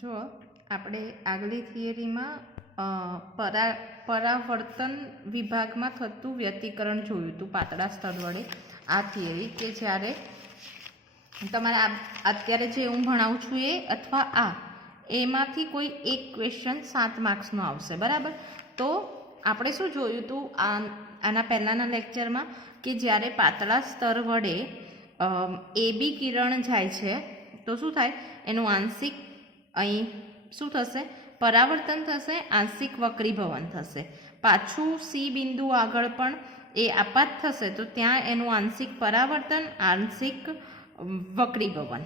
જો આપણે આગલી થિયરીમાં પરાવર્તન વિભાગમાં થતું વ્યતિકરણ જોયું હતું પાતળા સ્તર વડે. આ થિયરી કે જ્યારે તમારે અત્યારે જે હું ભણાવું છું એ અથવા એમાંથી કોઈ એક ક્વેશ્ચન 7 માર્ક્સનો આવશે, બરાબર. તો આપણે શું જોયું હતું આના પહેલાંના લેક્ચરમાં કે જ્યારે પાતળા સ્તર વડે AB કિરણ જાય છે તો શું થાય, એનું આંશિક અહીં શું થશે, પરાવર્તન થશે, આંશિક વક્રીભવન થશે. પાછું C બિંદુ આગળ પણ એ આપાત થશે તો ત્યાં એનું આંશિક પરાવર્તન, આંશિક વક્રીભવન,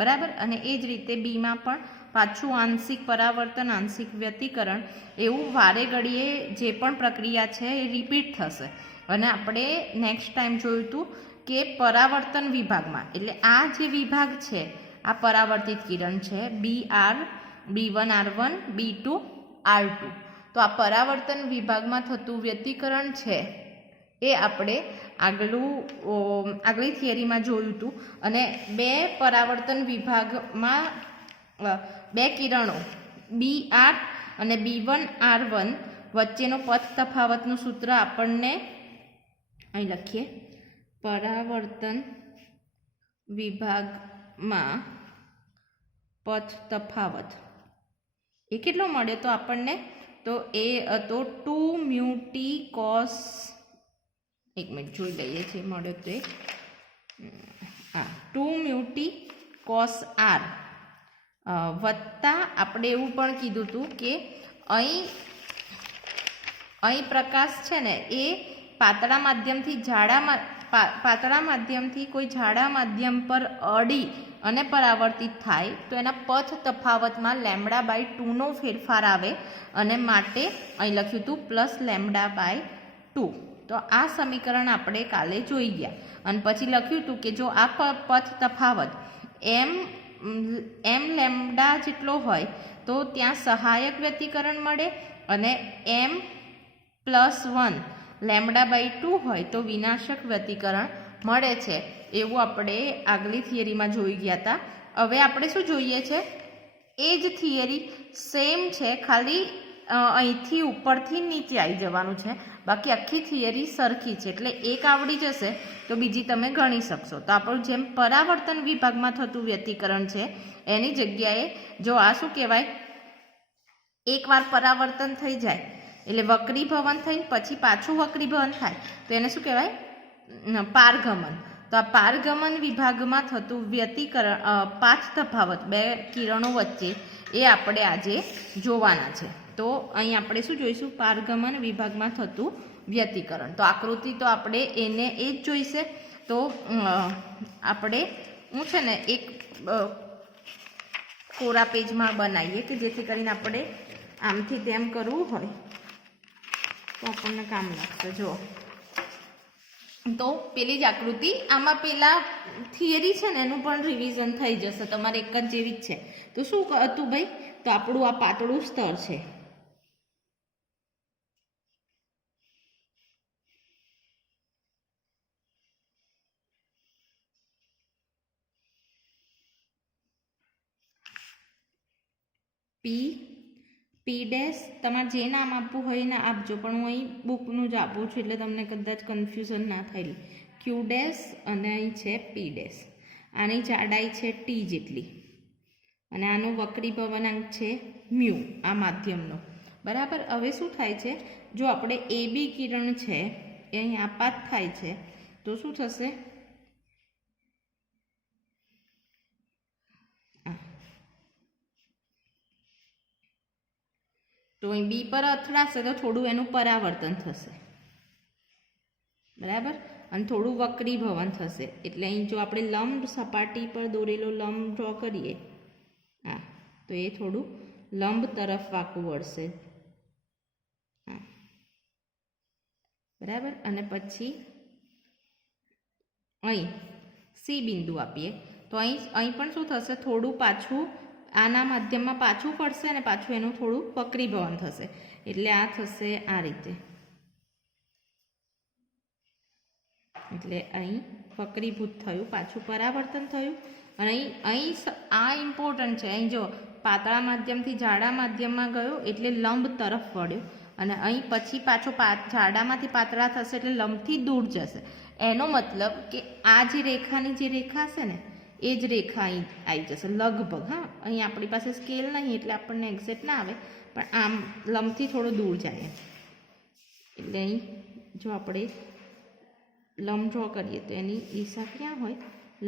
બરાબર. અને એ જ રીતે બીમાં પણ પાછું આંશિક પરાવર્તન, આંશિક વ્યતિકરણ, એવું વારે ઘડીએ જે પણ પ્રક્રિયા છે એ રિપીટ થશે. અને આપણે નેક્સ્ટ ટાઈમ જોયું હતું કે પરાવર્તન વિભાગમાં, એટલે આ જે વિભાગ છે આ પરાવર્તિત કિરણ છે B1R1 B2 R2. તો આ પરાવર્તન વિભાગમાં થતું વ્યતિકરણ છે એ આપણે આગલી થિયરીમાં જોયું હતું. અને બે પરાવર્તન વિભાગમાં બે કિરણો BR અને B1R1 વચ્ચેનો પથ તફાવતનું સૂત્ર આપણને અહીં લખીએ. પરાવર્તન વિભાગમાં પથ તફાવત એ કેટલો મળે તો આપણને, તો એ હતો 2μt cos, એક મિનિટ જોઈ લઈએ જે મળ્યો તે, 2μt cos R વત્તા આપણે એવું પણ કીધું હતું કે અહીં પ્રકાશ છે ને એ પાતળા માધ્યમથી કોઈ જાડા માધ્યમ પર અડી અને પરાવર્તિત થાય તો એના પથ તફાવતમાં λ/2નો ફેરફાર આવે, અને માટે અહીં લખ્યું હતું +λ/2. તો આ સમીકરણ આપણે કાલે જોઈ ગયા. અને પછી લખ્યું હતું કે જો આ પથ તફાવત m જેટલો હોય તો ત્યાં સહાયક વ્યતિકરણ મળે, અને m+1 λ/2 હોય તો વિનાશક વ્યતિકરણ મળે છે. એવું આપણે આગલી થિયરીમાં જોઈ ગયા હતા. હવે આપણે શું જોઈએ છે, એ જ થિયરી સેમ છે, ખાલી અહીંથી ઉપરથી નીચે આવી જવાનું છે. બાકી આખી થિયરી સરખી છે, એટલે એક આવડી જશે તો બીજી તમે ગણી શકશો. તો આપણું જેમ પરાવર્તન વિભાગમાં થતું વ્યતિકરણ છે એની જગ્યાએ જો આ શું કહેવાય, એકવાર પરાવર્તન થઈ જાય એટલે વક્રીભવન થઈને પછી પાછું વક્રીભવન થાય તો એને શું કહેવાય, પારગમન. તો આ પારગમન વિભાગમાં થતું વ્યતિકરણ, પાથ તફાવત બે કિરણો વચ્ચે, એ આપણે આજે જોવાના છે. તો અહીં આપણે શું જોઈશું, પારગમન વિભાગમાં થતું વ્યતિકરણ. તો આકૃતિ તો આપણે એને એ જ જોઈશે. તો આપણે હું છે ને એક કોરા પેજમાં બનાવીએ કે જેથી કરીને આપણે આમથી તેમ કરવું હોય તો આપણને કામ લાગશે. જો તો પેલી જ આકૃતિ, આમાં પેલા થિયરી છે ને એનું પણ રિવિઝન થઈ જશે, તમારે એક જ જેવી જ છે. તો શું હતું ભાઈ, તો આપણું આ પાતળું સ્તર છે, P ડેશ, તમારે જે નામ આપવું હોય એને આપજો, પણ હું અહીં બુકનું જ આપું છું એટલે તમને કદાચ કન્ફ્યુઝન ના થાય. Q ડેશ અને અહીં છે P ડેશ. આની જાડાઈ છે T જેટલી, અને આનો વક્રીભવનાંક છે μ, આ માધ્યમનો, બરાબર. હવે શું થાય છે, જો આપણે AB કિરણ છે એ અહીં આપાત થાય છે તો શું થશે, તો અહીં B પર અથડાશે તો થોડું એનું પરાવર્તન થશે, બરાબર, અને થોડું વક્રીભવન થશે. એટલે અહીં જો આપણે લંબ સપાટી પર દોરેલો લંબ ડ્રો કરીએ, તો એ થોડું લંબ તરફ વાંકું વળશે, બરાબર. અને પછી અહીં C બિંદુ આપીએ તો અહીં પણ શું થશે, થોડું પાછું આના માધ્યમમાં પાછું પડશે અને પાછું એનું થોડું વક્રીભવન થશે. એટલે આ થશે આ રીતે, એટલે અહીં વક્રીભૂત થયું, પાછું પરાવર્તન થયું. અને અહીં આ ઇમ્પોર્ટન્ટ છે, અહીં જો પાતળા માધ્યમથી જાડા માધ્યમમાં ગયો એટલે લંબ તરફ વળ્યો, અને અહીં પછી પાછો જાડામાંથી પાતળા થશે એટલે લંબથી દૂર જશે. એનો મતલબ કે આ જે રેખાની જે રેખા છે ને એ જ રેખા અહીં આવી જશે લગભગ. હા, અહીં આપણી પાસે સ્કેલ નહીં એટલે આપણને એક્ઝેક્ટ ના આવે, પણ આમ લંબથી થોડો દૂર જાય. એટલે અહીં જો આપણે લંબ ડ્રો કરીએ તો એની દિશા ક્યાં હોય?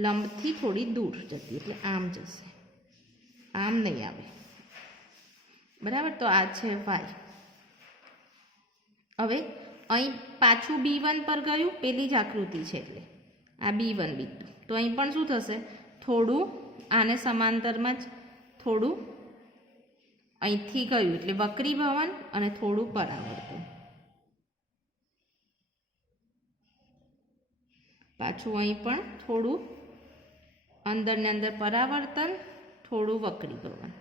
લંબથી થોડી દૂર જતી, એટલે આમ જશે, આમ નહીં આવે. બરાબર, તો આ છે વાય. હવે અહીં પાછું B1 પર ગયું, પેલી જ આકૃતિ છે એટલે આ B1 બિંદુ. તો અહીં પણ શું થશે? થોડું આને સમાંતરમાં જ થોડું અહીંથી ગયું એટલે વક્રીભવન અને થોડું પરાવર્તન. પાછું અહીં પણ થોડું અંદરને અંદર પરાવર્તન, થોડું વક્રીભવન.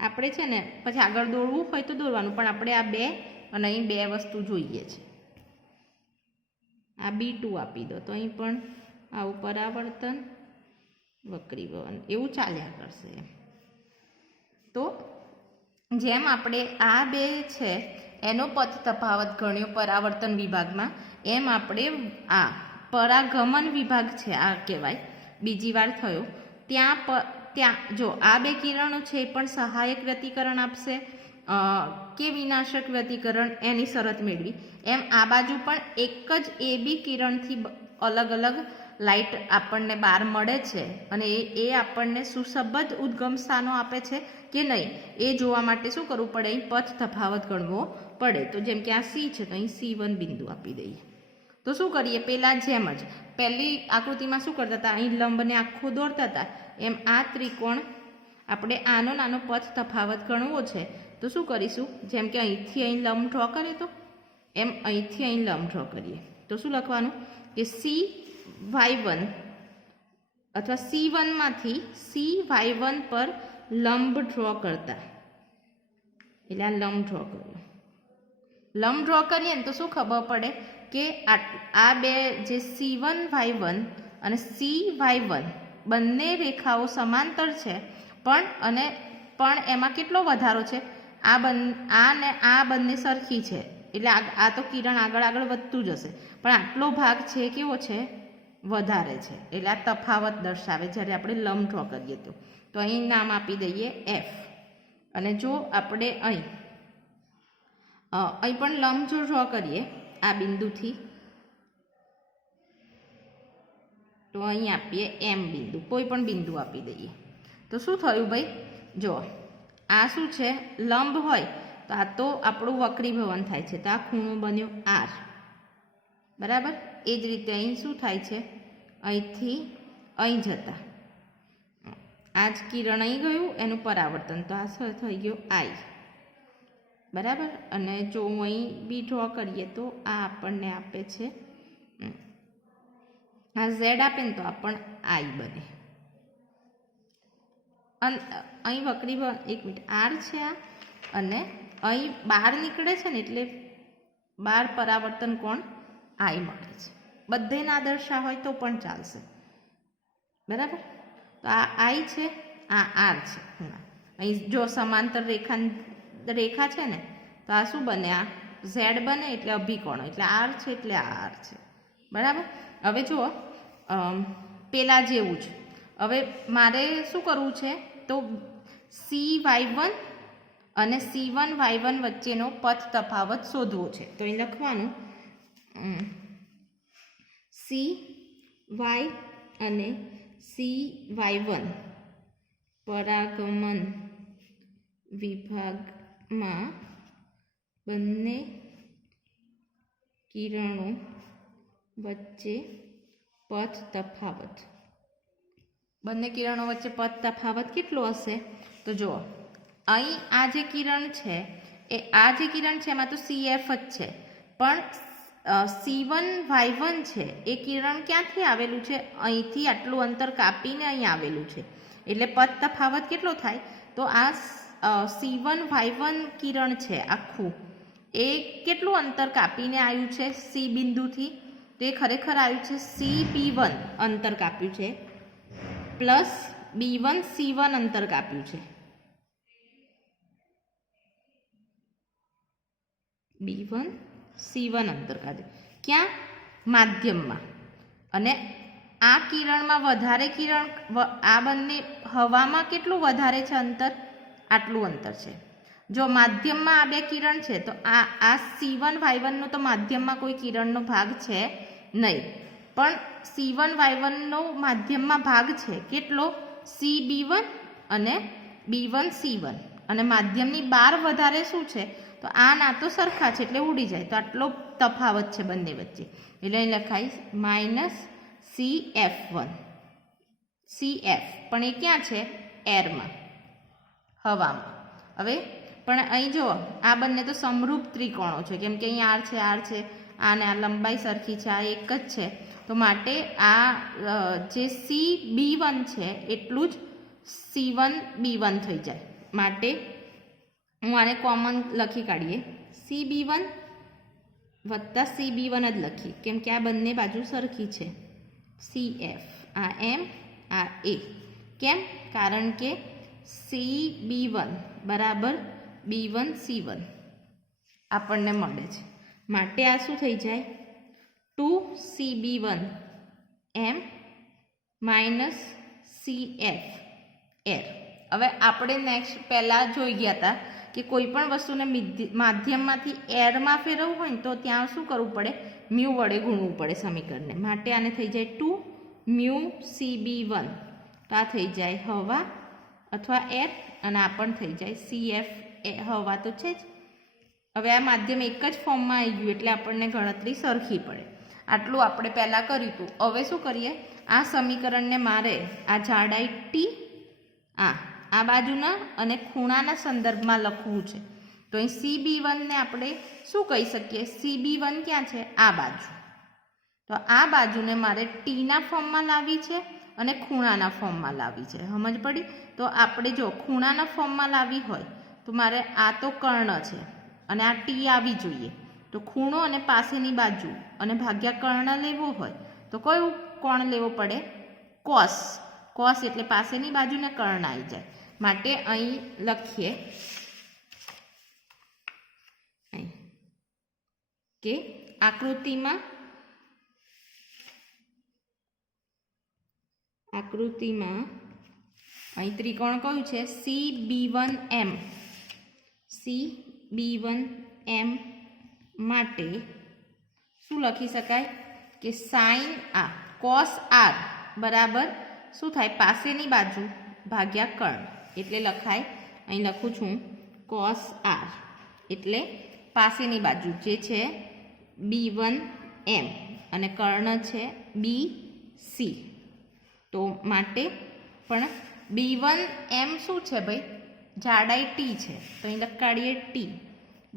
આપણે છે ને પછી આગળ દોરવું હોય તો દોરવાનું, પણ આપણે આ બે અને અહીં બે વસ્તુ જોઈએ છે. આ B2 આપી દો તો અહીં પણ આવું પરાવર્તન, વક્રીભવન એવું ચાલ્યા કરશે. તો જેમ આપણે આ બે છે એનો પથ તફાવત ગણ્યો પરાવર્તન વિભાગમાં, એમ આપણે આ પરાગમન વિભાગ છે આ કહેવાય, બીજી વાર થયો, ત્યાં જો આ બે કિરણો છે એ પણ સહાયક વ્યતિકરણ આપશે કે વિનાશક વ્યતિકરણ, એની શરત મેળવી. એમ આ બાજુ પણ એક જ AB કિરણથી અલગ અલગ લાઇટ આપણને બહાર મળે છે, અને એ આપણને સુસંબદ્ધ ઉદ્ગમ સ્થાનો આપે છે કે નહીં એ જોવા માટે શું કરવું પડે? અહીં પથ તફાવત ગણવો પડે. તો જેમ કે આ C છે તો અહીં C1 બિંદુ આપી દઈએ. તો શું કરીએ? પહેલાં જેમ જ પહેલી આકૃતિમાં શું કરતા હતા? અહીં લંબને આખો દોરતા હતા, એમ આ ત્રિકોણ આપણે આનો નાનો પથ તફાવત ગણવો છે. તો શું કરીશું? જેમ કે અહીંથી અહીં લંબ ડ્રો કરીએ તો એમ અહીંથી અહીં લંબ ડ્રો કરીએ. તો શું લખવાનું? કે CY1 અથવા C1માંથી CY1 પર લંબ ડ્રો કરતા, એટલે આ લંબ ડ્રો કર્યો. લંબ ડ્રો કરીએ ને તો શું ખબર પડે? કે આ બે જે C1Y1 અને CY1 બંને રેખાઓ સમાંતર છે, પણ એમાં કેટલો વધારો છે? આ ને આ બંને સરખી છે, એટલે આ તો કિરણ આગળ વધતું જશે, પણ આટલો ભાગ છે કેવો છે? વધારે છે. એટલે આ તફાવત દર્શાવે જ્યારે આપણે લંબ ડ્રો કરીએ તો અહીં નામ આપી દઈએ F. અને જો આપણે અહીં પણ લંબ જો ડ્રો કરીએ આ બિંદુથી, તો અહીં આપીએ M બિંદુ, કોઈ પણ બિંદુ આપી દઈએ. તો શું થયું ભાઈ? જો આ શું છે? લંબ હોય તો આ તો આપણું વક્રીભવન થાય છે, તો આ ખૂણો બન્યો R. બરાબર, એ જ રીતે અહીં શું થાય છે? અહીંથી અહીં જતા આ જ કિરણ અહીં ગયું, એનું પરાવર્તન, તો આ શું થઈ ગયો? I. બરાબર, અને જો હું અહીં બી ડ્રો કરીએ તો આ આપણને આપે છે, આ Z આપે ને તો આ પણ I બને. અહીં વક્રીભવન, એક મિનિટ, R છે આ, અને અહીં બહાર નીકળે છે ને એટલે બહાર પરાવર્તન કોણ? I મળે છે. બધે ના દર્શા હોય તો પણ ચાલશે. બરાબર, તો આ I છે, આ R છે. અહીં જો સમાંતર રેખા છે ને તો આ શું બને? આ Z બને, એટલે અભિકોણ, એટલે R છે, એટલે આ R છે. બરાબર, હવે જુઓ પેલા જેવું જ. હવે મારે શું કરવું છે? તો CY1 અને C1Y1 વચ્ચેનો પથ તફાવત શોધવો છે. તો અહીં લખવાનું CY અને CY1 પરાગમન વિભાગમાં બંને કિરણો વચ્ચે પથ તફાવત. બંને કિરણો વચ્ચે પથ તફાવત કેટલો હશે? તો જુઓ, અહીં આ જે કિરણ છે એમાં તો CF જ છે, પણ C1Y1 છે એ કિરણ ક્યાંથી આવેલું છે? અહીંથી આટલું અંતર કાપીને અહીં આવેલું છે, એટલે પથ તફાવત કેટલો થાય? તો આ C1Y1 કિરણ છે આખું, એ કેટલું અંતર કાપીને આવ્યું છે C બિંદુથી? તો એ ખરેખર આવ્યું છે CB1 અંતર કાપ્યું છે, પ્લસ B1 C1 અંતર કાપ્યું છે, B1 C1 અંતર કાઢ્યું ક્યાં? માધ્યમમાં. અને આ કિરણમાં વધારે કિરણ, આ બંને હવામાં કેટલું વધારે છે અંતર? આટલું અંતર છે. જો માધ્યમમાં આ બે કિરણ છે તો આ C1 Y1 નો તો માધ્યમમાં કોઈ કિરણનો ભાગ છે નહીં, પણ C1 Y1 નો માધ્યમમાં ભાગ છે કેટલો? CB1 અને B1 C1. અને માધ્યમની બહાર વધારે શું છે? તો આ ના તો સરખા છે એટલે ઉડી જાય, તો આટલો તફાવત છે બંને વચ્ચે, એટલે અહીં લખાઈશ -CF1. CF પણ એ ક્યાં છે? એરમાં, હવામાં. હવે પણ અહીં જુઓ, આ બંને તો સમરૂપ ત્રિકોણો છે, કેમ કે અહીં આર છે, આને આ લંબાઈ સરખી છે, આ એક જ છે. તો માટે આ જે CB1 છે એટલું જ C1 B1 થઈ જાય. માટે હું આને કોમન લખી કાઢીએ, CB1 વત્તા CB1 જ લખી, કેમ કે આ બંને બાજુ સરખી છે. CF, આ M, આ A. કેમ? કારણ કે CB1 બરાબર B1 C1 આપણને મળે છે. માટે આ શું થઈ જાય? 2CB1 M minus CF air. હવે આપણે નેક્સ્ટ પહેલાં જોઈ ગયા હતા કે કોઈ પણ વસ્તુને માધ્યમમાંથી એરમાં ફેરવવું હોય ને તો ત્યાં શું કરવું પડે? મ્યુ વડે ગુણવું પડે સમીકરણને. માટે આને થઈ જાય 2μCB1, તો આ થઈ જાય હવા અથવા એર, અને આ પણ થઈ જાય CF હવા તો છે જ. હવે આ માધ્યમ એક જ ફોર્મમાં આવી ગયું એટલે આપણને ગણતરી સરખી પડે. આટલું આપણે પહેલાં કર્યું હતું. હવે શું કરીએ? આ સમીકરણને મારે આ જાડાઈ T આ બાજુના અને ખૂણાના સંદર્ભમાં લખવું છે. તો અહીં CB1 ને આપણે શું કહી શકીએ? CB1 ક્યાં છે? આ બાજુ. તો આ બાજુને મારે ટીના ફોર્મમાં લાવવી છે અને ખૂણાના ફોર્મમાં લાવવી છે. સમજ પડી? તો આપણે જો ખૂણાના ફોર્મમાં લાવવી હોય તો મારે આ તો કર્ણ છે અને આ ટી આવી જોઈએ. તો ખૂણો અને પાસેની બાજુ અને ભાગ્યા કર્ણ લેવો હોય તો કયું કોણ લેવો પડે? કોસ. કોસ એટલે પાસેની બાજુને કર્ણ આવી જાય. માટે અહીં લખીએ કે આકૃતિમાં અહીં ત્રિકોણ કયું છે? CB1M. CB1M માટે શું લખી શકાય? કે સાઇન કોસ R બરાબર શું થાય? પાસેની બાજુ ભાગ્યા કર્ણ. એટલે લખાય, અહીં લખું છું કોસ R એટલે પાસેની બાજુ જે છે B1M અને કર્ણ છે BC. તો માટે પણ B1M શું છે ભાઈ? જાડાઈ T છે, તો અહીં લખાડીએ T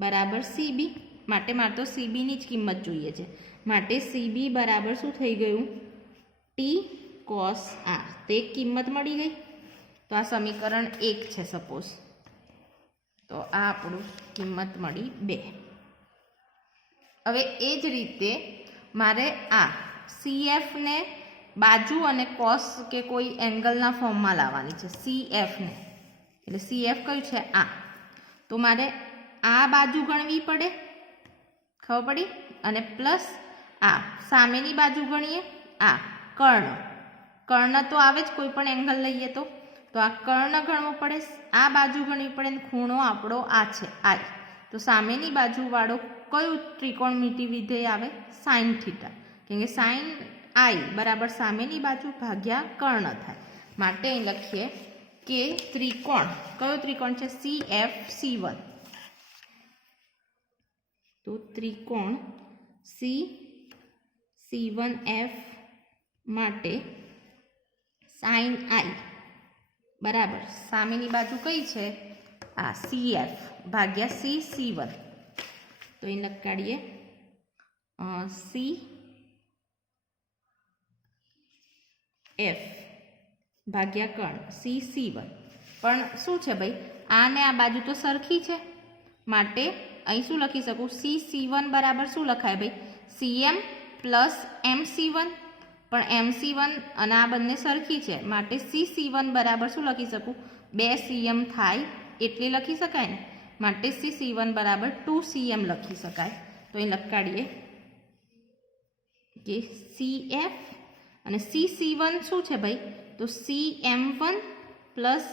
બરાબર CB. માટે મારે તો CBની જ કિંમત જોઈએ છે. માટે CB બરાબર શું થઈ ગયું? T cos R. તો એક કિંમત મળી ગઈ. તો આ સમીકરણ 1 છે સપોઝ. તો આ આપણું કિંમત મળી 2. હવે એ જ રીતે મારે આ CF ને બાજુ અને કોસ કે કોઈ એંગલના ફોર્મમાં લાવવાની છે. CF ને એટલે CF કયું છે? આ. તો મારે આ બાજુ ગણવી પડે, ખબર પડી? અને પ્લસ આ સામેની બાજુ ગણીએ, આ કર્ણ. કર્ણ તો આવે જ કોઈ પણ એંગલ લઈએ તો આ કર્ણ ગણવું પડે, આ બાજુ ગણવી પડે, ને ખૂણો આપણો આ છે I. તો સામેની બાજુવાળો કયું ત્રિકોણમિતિ વિધેય આવે? Sine theta. કેમ કે સાઇન I બરાબર સામેની બાજુ ભાગ્યા કર્ણ થાય. માટે અહીં લખીએ કે ત્રિકોણ, કયો ત્રિકોણ છે? CFC1. તો ત્રિકોણ C1F માટે સાઇન I બરાબર સામેની બાજુ કઈ છે? આ CF ભાગ્યા C1. તો અહીં લખાડીએ CF ભાગ્યા કર્ણ C1. પણ શું છે ભાઈ? આ ને આ બાજુ તો સરખી છે, માટે અહીં શું લખી શકું? C1 બરાબર શું લખાય ભાઈ? CM plus MC1. પણ MC1 અને આ બંને સરખી છે માટે CC1 બરાબર શું લખી શકું 2 cm થાય એટલે લખી શકાય ને માટે CC1 બરાબર 2 cm લખી શકાય તો અહીં લખાડીએ કે CF અને CC1 શું છે ભાઈ તો CM1 પ્લસ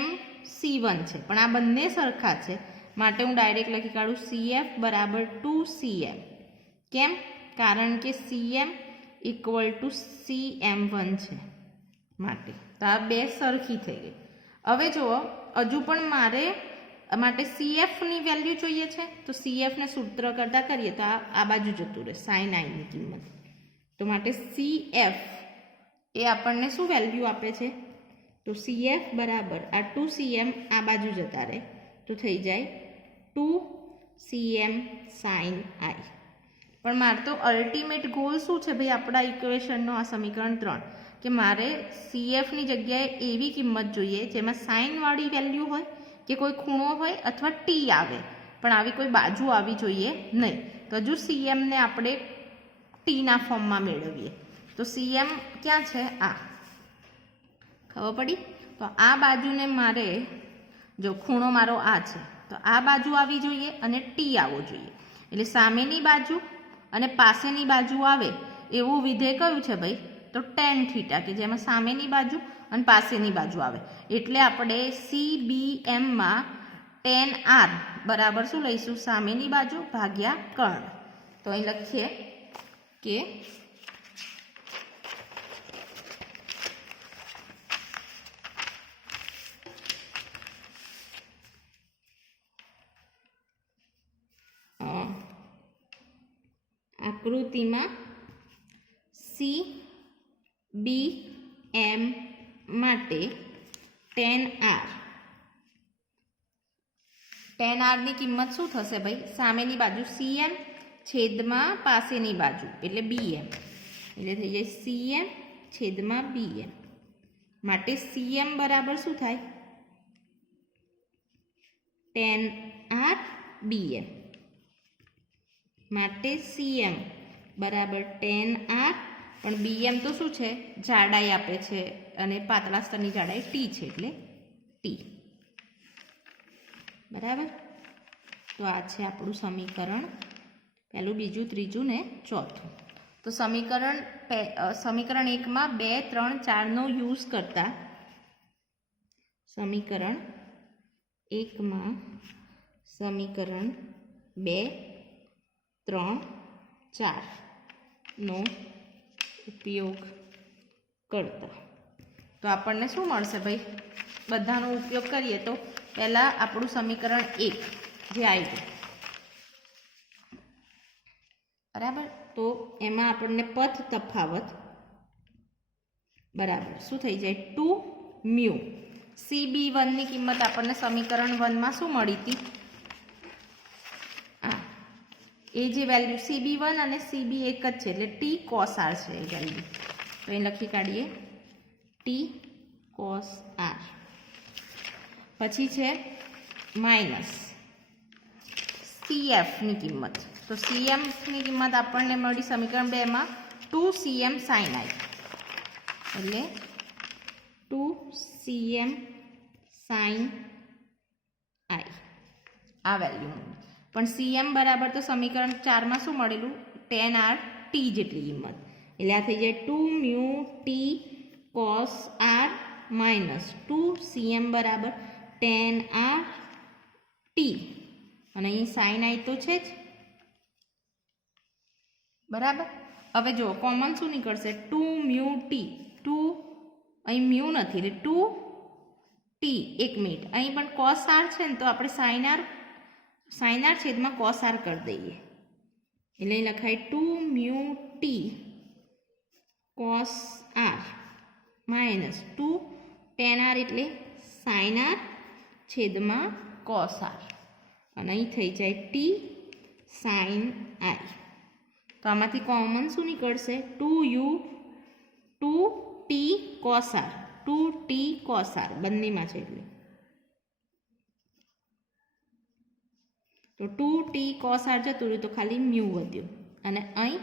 MC1 છે પણ આ બંને સરખા છે માટે હું ડાયરેક્ટ લખી કાઢું CF બરાબર 2 cm કેમ કારણ કે CM ઇક્વલ ટુ CM1 છે માટે તો આ બે સરખી થઈ ગઈ હવે જુઓ હજુ પણ મારે માટે CFની વેલ્યુ જોઈએ છે તો CFને સૂત્ર કરતાં કરીએ તો આ બાજુ જતું રહે sin i ની કિંમત તો માટે CF એ આપણને શું વેલ્યુ આપે છે તો CF બરાબર આ 2 cm આ બાજુ જતા રહે તો થઈ જાય 2 cm sin i પણ મારે તો અલ્ટિમેટ ગોલ શું છે ભાઈ આપણા ઇક્વેશનનો આ સમીકરણ 3 કે મારે CFની જગ્યાએ એવી કિંમત જોઈએ જેમાં સાઇનવાળી વેલ્યુ હોય કે કોઈ ખૂણો હોય અથવા ટી આવે પણ આવી કોઈ બાજુ આવી જોઈએ નહીં તો હજુ CMને આપણે ટીના ફોર્મમાં મેળવીએ તો CM ક્યાં છે આ ખબર પડી તો આ બાજુને મારે જો ખૂણો મારો આ છે તો આ બાજુ આવી જોઈએ અને ટી આવવો જોઈએ એટલે સામેની બાજુ અને પાસેની બાજુ આવે એવું વિધેય કયું છે ભાઈ તો tan થીટા કે જેમાં સામેની બાજુ અને પાસેની બાજુ આવે એટલે આપણે CBMમાં tan r બરાબર શું લઈશું સામેની બાજુ ભાગ્યા કર્ણ તો અહીં લખીએ કે આકૃતિમાં CBM માટે tan r ની કિંમત શું થશે ભાઈ સામેની બાજુ CM છેદમાં પાસેની બાજુ એટલે BM એટલે થઈ જાય CM છેદમાં BM માટે CM બરાબર શું થાય tan r BM માટે CM બરાબર tan r પણ BM તો શું છે જાડાઈ આપે છે અને પાતળા સ્તરની જાડાઈ T છે એટલે T બરાબર તો આ છે આપણું સમીકરણ પહેલું બીજું ત્રીજું ને ચોથું તો સમીકરણ 1માં 2 3 4નો યુઝ કરતા સમીકરણ 1માં સમીકરણ 2 3 4નો ઉપયોગ કરતા તો આપણને શું મળશે ભાઈ બધાનો ઉપયોગ કરીએ તો પહેલાં આપણું સમીકરણ 1 જે આવ્યું બરાબર તો એમાં આપણને પથ તફાવત બરાબર શું થઈ જાય 2 મ્યુ CB1ની કિંમત આપણને સમીકરણ 1માં શું મળી હતી એ જે વેલ્યુ CB1 અને CB એક જ છે એટલે T cos r છે એ વેલ્યુ તો એ લખી કાઢીએ T cos r પછી છે માઇનસ CFની કિંમત તો CMની કિંમત આપણને મળી સમીકરણ 2માં 2 cm sin i એટલે 2 cm sin i આ વેલ્યુ પણ CM બરાબર તો સમીકરણ 4માં શું મળેલું tan r t જેટલી કિંમત એટલે આ થઈ જાય 2 mu t cos r minus 2 cm બરાબર tan r t અને અહીં sin i તો છે જ બરાબર હવે જો કોમન શું નીકળશે 2 મ્યુ t 2 અહીં મ્યુ નથી એટલે 2 t 1 મિનિટ અહીં પણ cos r છે ને તો આપણે sin r છેદમાં cos r કરી દઈએ એટલે અહીં લખાય 2 mu t cos r minus 2 tan r એટલે sin r છેદમાં cos r અને અહીં થઈ જાય t sin i તો આમાંથી કોમન શું નીકળશે 2t cos r 2t cos r બંનેમાં છે એટલે તો 2t cos r જતું રહ્યું તો ખાલી મ્યુ વધ્યું અને અહીં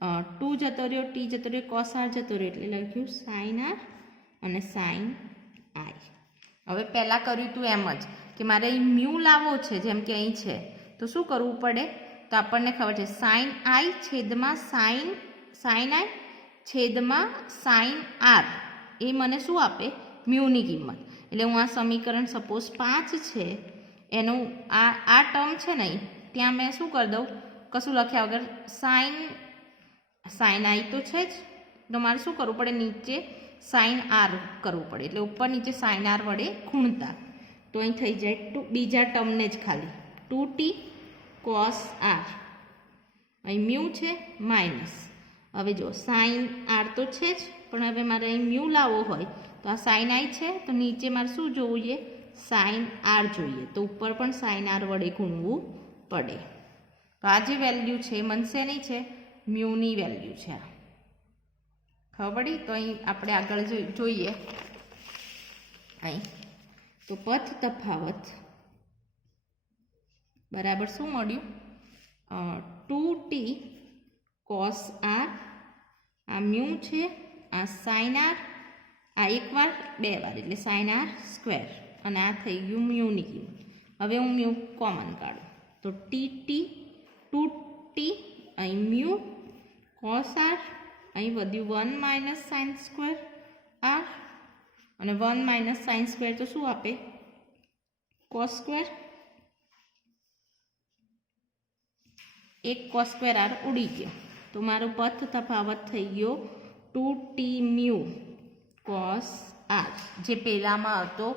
ટુ જતો રહ્યો, ટી જતો રહ્યો, કોસ આર જતો રહ્યો એટલે લખ્યું સાઇન આર અને સાઇન આઈ. હવે પહેલાં કર્યું હતું એમ જ કે મારે અહીં મ્યુ લાવવો છે, જેમ કે અહીં છે, તો શું કરવું પડે? તો આપણને ખબર છે સાઇન આઈ છેદમાં સાઇન આઈ છેદમાં સાઇન આર એ મને શું આપે? મ્યુની કિંમત. એટલે હું આ સમીકરણ સપોઝ 5 છે એનું આ ટર્મ છે ને ત્યાં મેં શું કરી દઉં? કશું લખ્યા વગર સાઇન આઈ તો છે જ, તો મારે શું કરવું પડે? નીચે સાઇન આર કરવું પડે. એટલે ઉપર નીચે સાઇન આર વડે ખૂણતા તો અહીં થઈ જાય બીજા ટર્મને જ ખાલી 2t કોસ આર. અહીં મ્યુ છે માઇનસ. હવે જો સાઇન આર તો છે જ, પણ હવે મારે અહીં મ્યુ લાવવો હોય તો આ સાઇન આઈ છે, તો નીચે મારે શું જોઈએ? સાઇન આર જોઈએ. તો ઉપર પણ સાઇન આર વડે ગુણવું પડે. તો આ જે વેલ્યુ છે એ મનશે નહીં છે મ્યુની વેલ્યુ છે. ખબર પડી? તો અહીં આપણે આગળ જોઈએ અહીં તો પથ તફાવત બરાબર શું મળ્યું? 2t કોસ આર, આ મ્યુ છે, આ સાઇન આર, આ એકવાર બે વાર એટલે સાઇન આર સ્ક્વેર, અને આ થઈ ગયું મ્યુની કિંમત. હવે હું મ્યુ કોમન કાઢું તો ટી 2t અહીં મ્યુ કોસ આર, અહીં વધ્યું 1 માઇનસ સાઇન સ્ક્વેર આર, અને 1 માઇનસ સાઇન સ્ક્વેર તો શું આપે? Cos square. એક કોસ સ્ક્વેર આર ઉડી ગયો તો મારો પથ તફાવત થઈ ગયો 2t મ્યુ કોસ આર, જે પહેલામાં હતો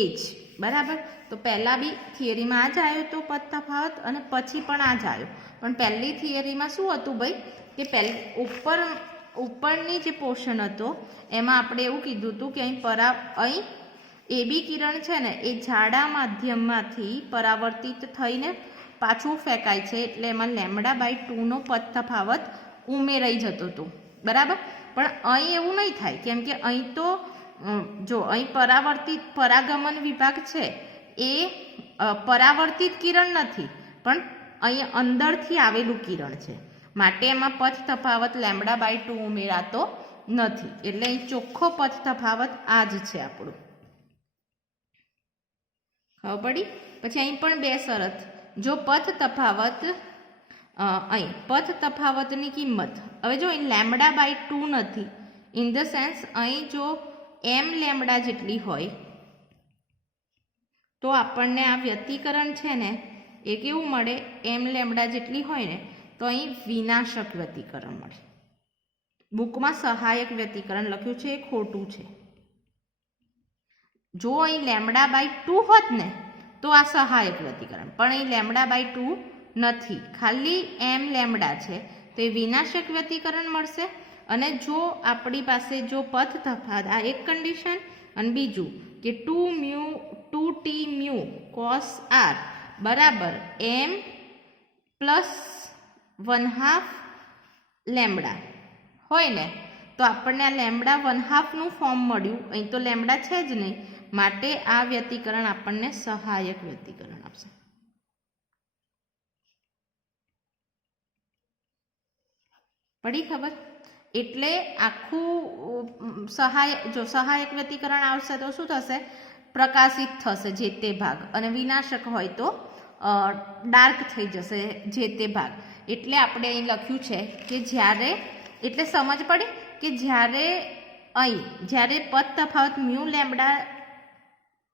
એ જ. બરાબર? તો પહેલાં બી થિયરીમાં આ જ આવ્યો હતો પથ તફાવત, અને પછી પણ આ જ આવ્યો. પણ પહેલી થિયરીમાં શું હતું ભાઈ કે ઉપરની જે પોર્શન હતો એમાં આપણે એવું કીધું હતું કે અહીં એ બી કિરણ છે ને એ જાડા માધ્યમમાંથી પરાવર્તિત થઈને પાછું ફેંકાય છે, એટલે એમાં λ/2નો પથ તફાવત ઉમેરાઈ જતો હતો. બરાબર? પણ અહીં એવું નહીં થાય, કેમ કે અહીં તો જો અહીં પરાગમન વિભાગ છે એ પરાવર્તિત કિરણ નથી, પણ અહીં અંદરથી આવેલું કિરણ છે, માટે એમાં પથ તફાવત λ/2 ઉમેરાતો નથી. એટલે અહીં ચોખ્ખો પથ તફાવત આ જ છે આપણું. ખબર પડી? પછી અહીં પણ બે શરત. જો પથ તફાવત અહીં પથ તફાવતની કિંમત, હવે જો અહીં λ/2 નથી, ઇન ધ સેન્સ અહીં જો m λ જેટલી હોય તો આપણને આ વ્યતિકરણ છે ને એ કેવું મળે? m λ જેટલી હોય ને તો અહીં વિનાશક વ્યતિકરણ મળે. બુકમાં સહાયક વ્યતિકરણ લખ્યું છે એ ખોટું છે. જો અહીં λ/2 હોત ને તો આ સહાયક વ્યતિકરણ, પણ અહીં λ/2 નથી, ખાલી m λ છે, તો એ વિનાશક વ્યતિકરણ મળશે. અને જો આપણી પાસે જો પથ તફાવત, આ એક કન્ડિશન, અને બીજું કે 2t મ્યુ કોસ આર બરાબર m પ્લસ 1/2 λ હોય ને તો આપણને આ λ1/2નું ફોર્મ મળ્યું. અહીં તો λ છે જ નહીં, માટે આ વ્યતિકરણ આપણને સહાયક વ્યતિકરણ આપશે. પડી ખબર? એટલે આખું સહાયક વ્યતિકરણ આવશે તો શું થશે? પ્રકાશિત થશે જે તે ભાગ, અને વિનાશક હોય તો ડાર્ક થઈ જશે જે તે ભાગ. એટલે આપણે અહીં લખ્યું છે કે જ્યારે, એટલે સમજ પડી કે જ્યારે પથ તફાવત મ્યુ λ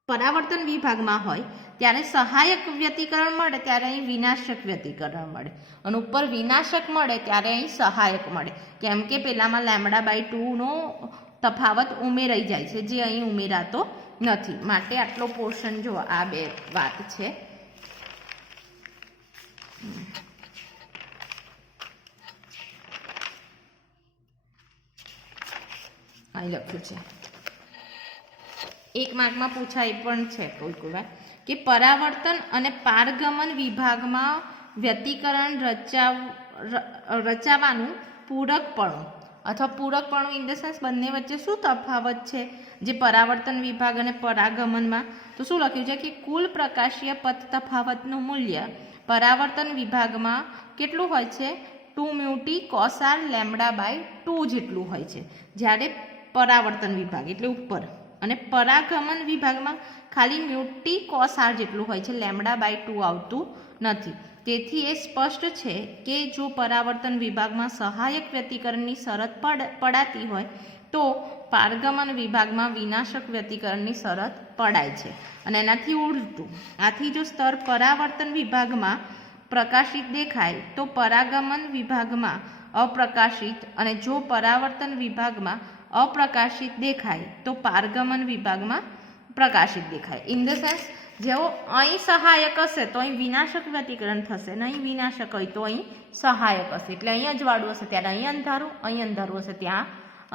પરાવર્તન વિભાગમાં હોય ત્યારે સહાયક વ્યતિકરણ મળે, ત્યારે અહીં વિનાશક વ્યતિકરણ મળે, અને ઉપર વિનાશક મળે ત્યારે અહીં સહાયક મળે, કેમ કે પેલામાં λ/2નો તફાવત ઉમેરાઈ જાય છે, જે અહીં ઉમેરાતો નથી. માટે આટલો પોર્શન જો આ બે વાત છે. અહીં લખ્યું છે, એક માર્કમાં પૂછાય પણ છે કોઈ વાર કે પરાવર્તન અને પારગમન વિભાગમાં વ્યતિકરણ રચાવાનું પૂરકપણું અથવા પૂરકપણું ઇન ધ સેન્સ બંને વચ્ચે શું તફાવત છે જે પરાવર્તન વિભાગ અને પરાગમનમાં? તો શું લખ્યું છે કે કુલ પ્રકાશીય પથ તફાવતનું મૂલ્ય પરાવર્તન વિભાગમાં કેટલું હોય છે? 2μ cos r λ/2 જેટલું હોય છે જ્યારે પરાવર્તન વિભાગ એટલે ઉપર, અને પરાગમન વિભાગમાં ખાલી μt cos r જેટલું હોય છે, λ/2 આવતું નથી. તેથી એ સ્પષ્ટ છે કે જો પરાવર્તન વિભાગમાં સહાયક વ્યતિકરણની શરત પડાતી હોય તો પારગમન વિભાગમાં વિનાશક વ્યતિકરણની શરત પડાય છે. અને એનાથી ઉલટું, આથી જો સ્તર પરાવર્તન વિભાગમાં પ્રકાશિત દેખાય તો પરાગમન વિભાગમાં અપ્રકાશિત, અને જો પરાવર્તન વિભાગમાં અપ્રકાશિત દેખાય તો પારગમન વિભાગમાં પ્રકાશિત દેખાય. ઇન ધ સેન્સ, જેવો અહીં સહાયક હશે તો અહીં વિનાશક વ્યતિકરણ થશે, અને અહીં વિનાશક હોય તો અહીં સહાયક હશે. એટલે અહીં અજવાળું હશે ત્યારે અહીં અંધારું હશે ત્યાં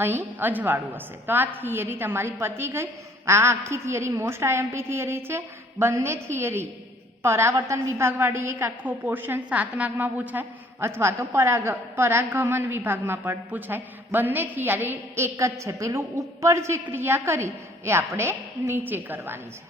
અહીં અજવાળું હશે. તો આ થિયરી તમારી પતી ગઈ. આ આખી થિયરી મોસ્ટ આઈએમપી થિયરી છે. બંને થિયરી પરાવર્તન વિભાગવાળી એક આખો પોર્શન 7 માર્કમાં પૂછાય, અથવા તો પરાગમન વિભાગમાં પણ પૂછાય. બંને થિયરી એક જ છે. પેલું ઉપર જે ક્રિયા કરી એ આપણે નીચે કરવાની છે.